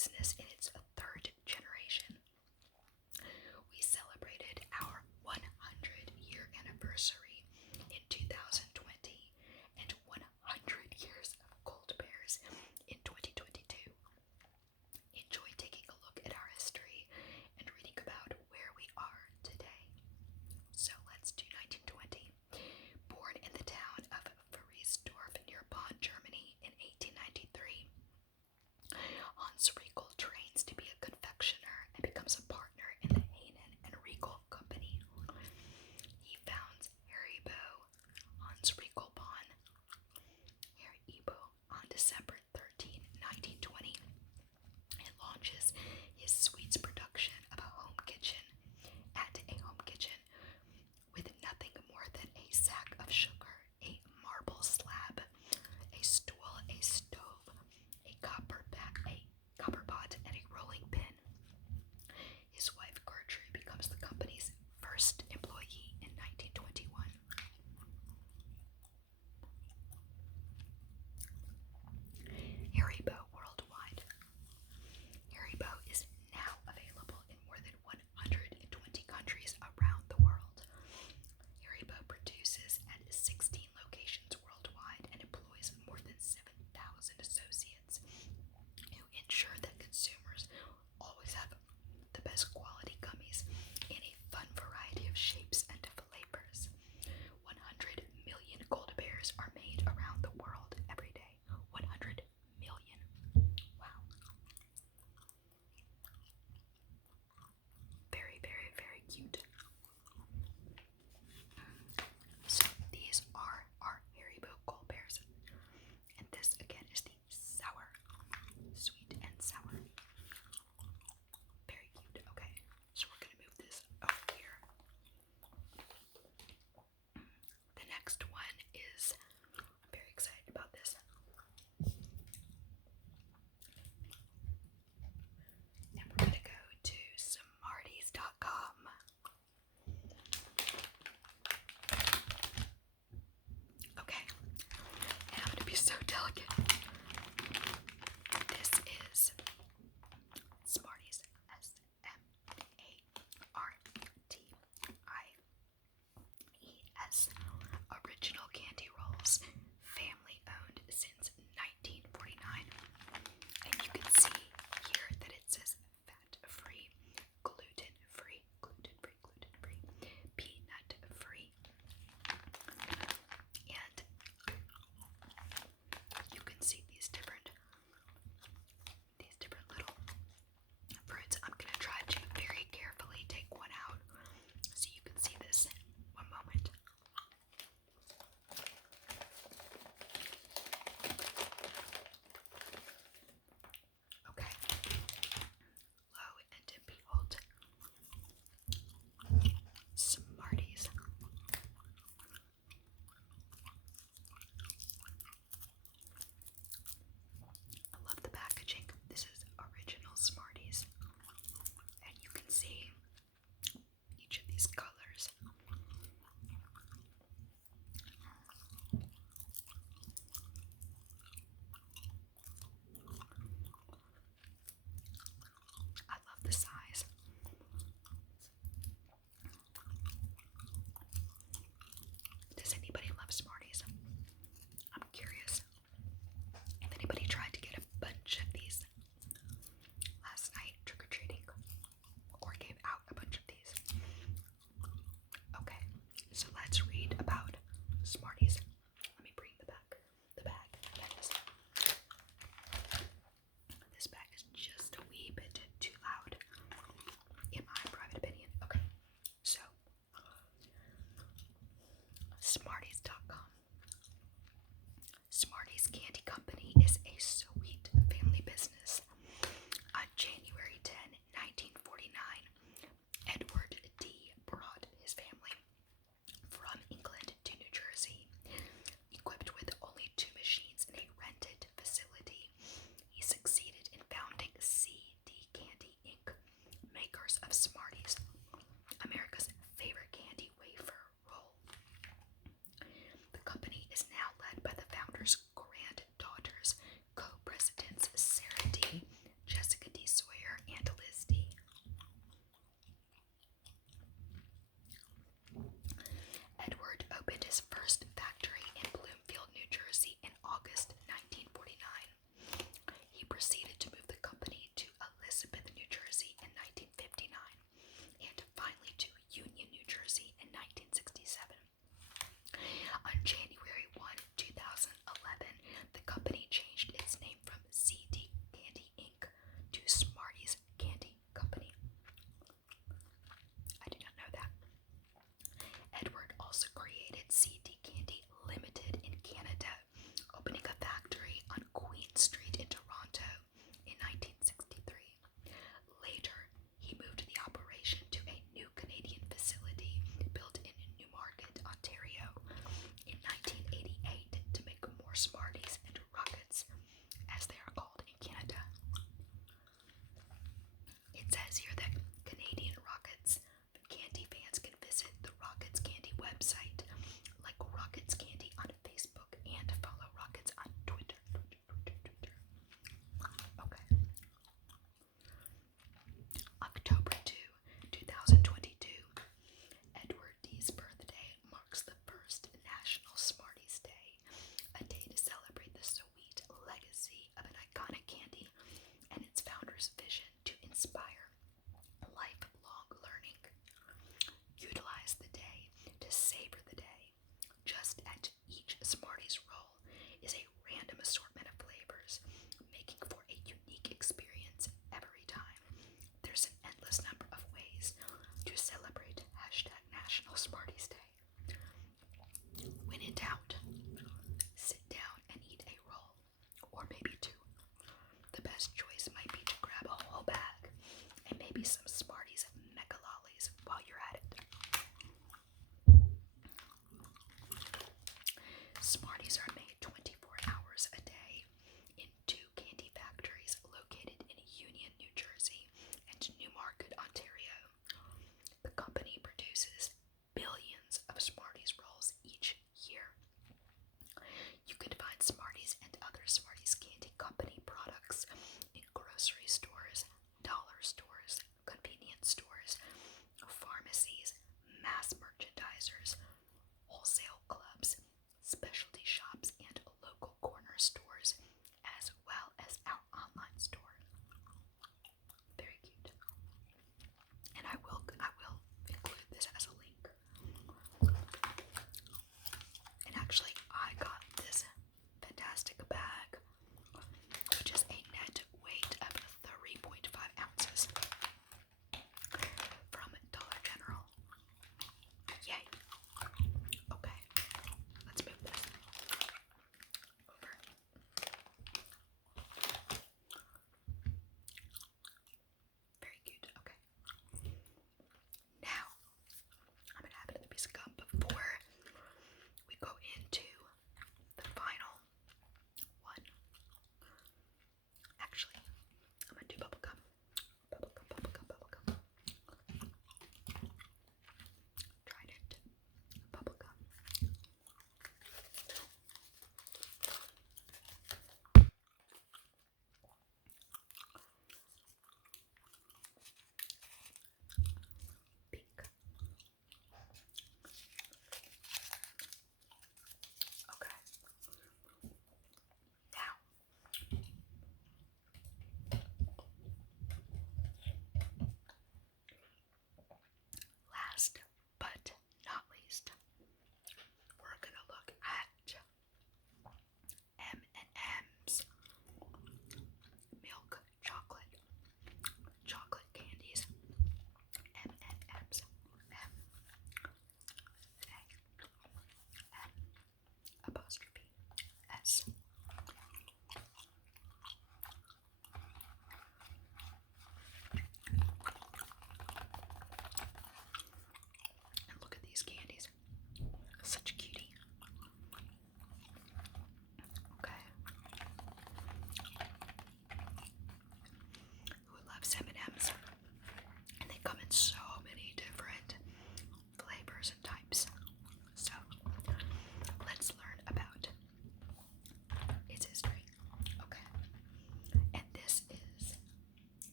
business in its third generation. We celebrated our 100-year anniversary in 2020 and 100 years of Gold Bears in 2022. Enjoy taking a look at our history and reading about where we are today. So let's do 1920. Born in the town of Friesdorf near Bonn, Germany in 1893, Hans Riegel trains to be a confectioner and becomes a partner in the Hanen and Riegel Company. He founds HARIBO, Hans Riegel Bonn, HARIBO, on December 13, 1920, and launches his sweets production of a home kitchen with nothing more than a sack of sugar, a marble slab, a stool, a stove, a copper pot, and a rolling pin. His wife Gertrude becomes the company's first employee in 1921. HARIBO worldwide. HARIBO is now available in this year that Canadian Rockets candy fans can visit the Rockets Candy website, like Rockets Candy on Facebook, and follow Rockets on Twitter. Okay. October 2, 2022. Edward D's birthday marks the first National Smarties Day, a day to celebrate the sweet legacy of an iconic candy and its founder's vision to inspire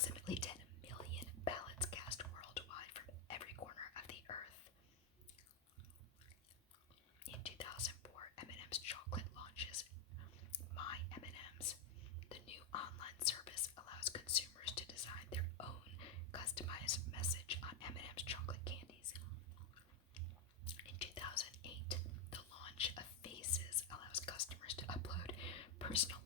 approximately 10 million ballots cast worldwide from every corner of the earth. In 2004, M&M's chocolate launches My M&M's. The new online service allows consumers to design their own customized message on M&M's chocolate candies. In 2008, the launch of Faces allows customers to upload personal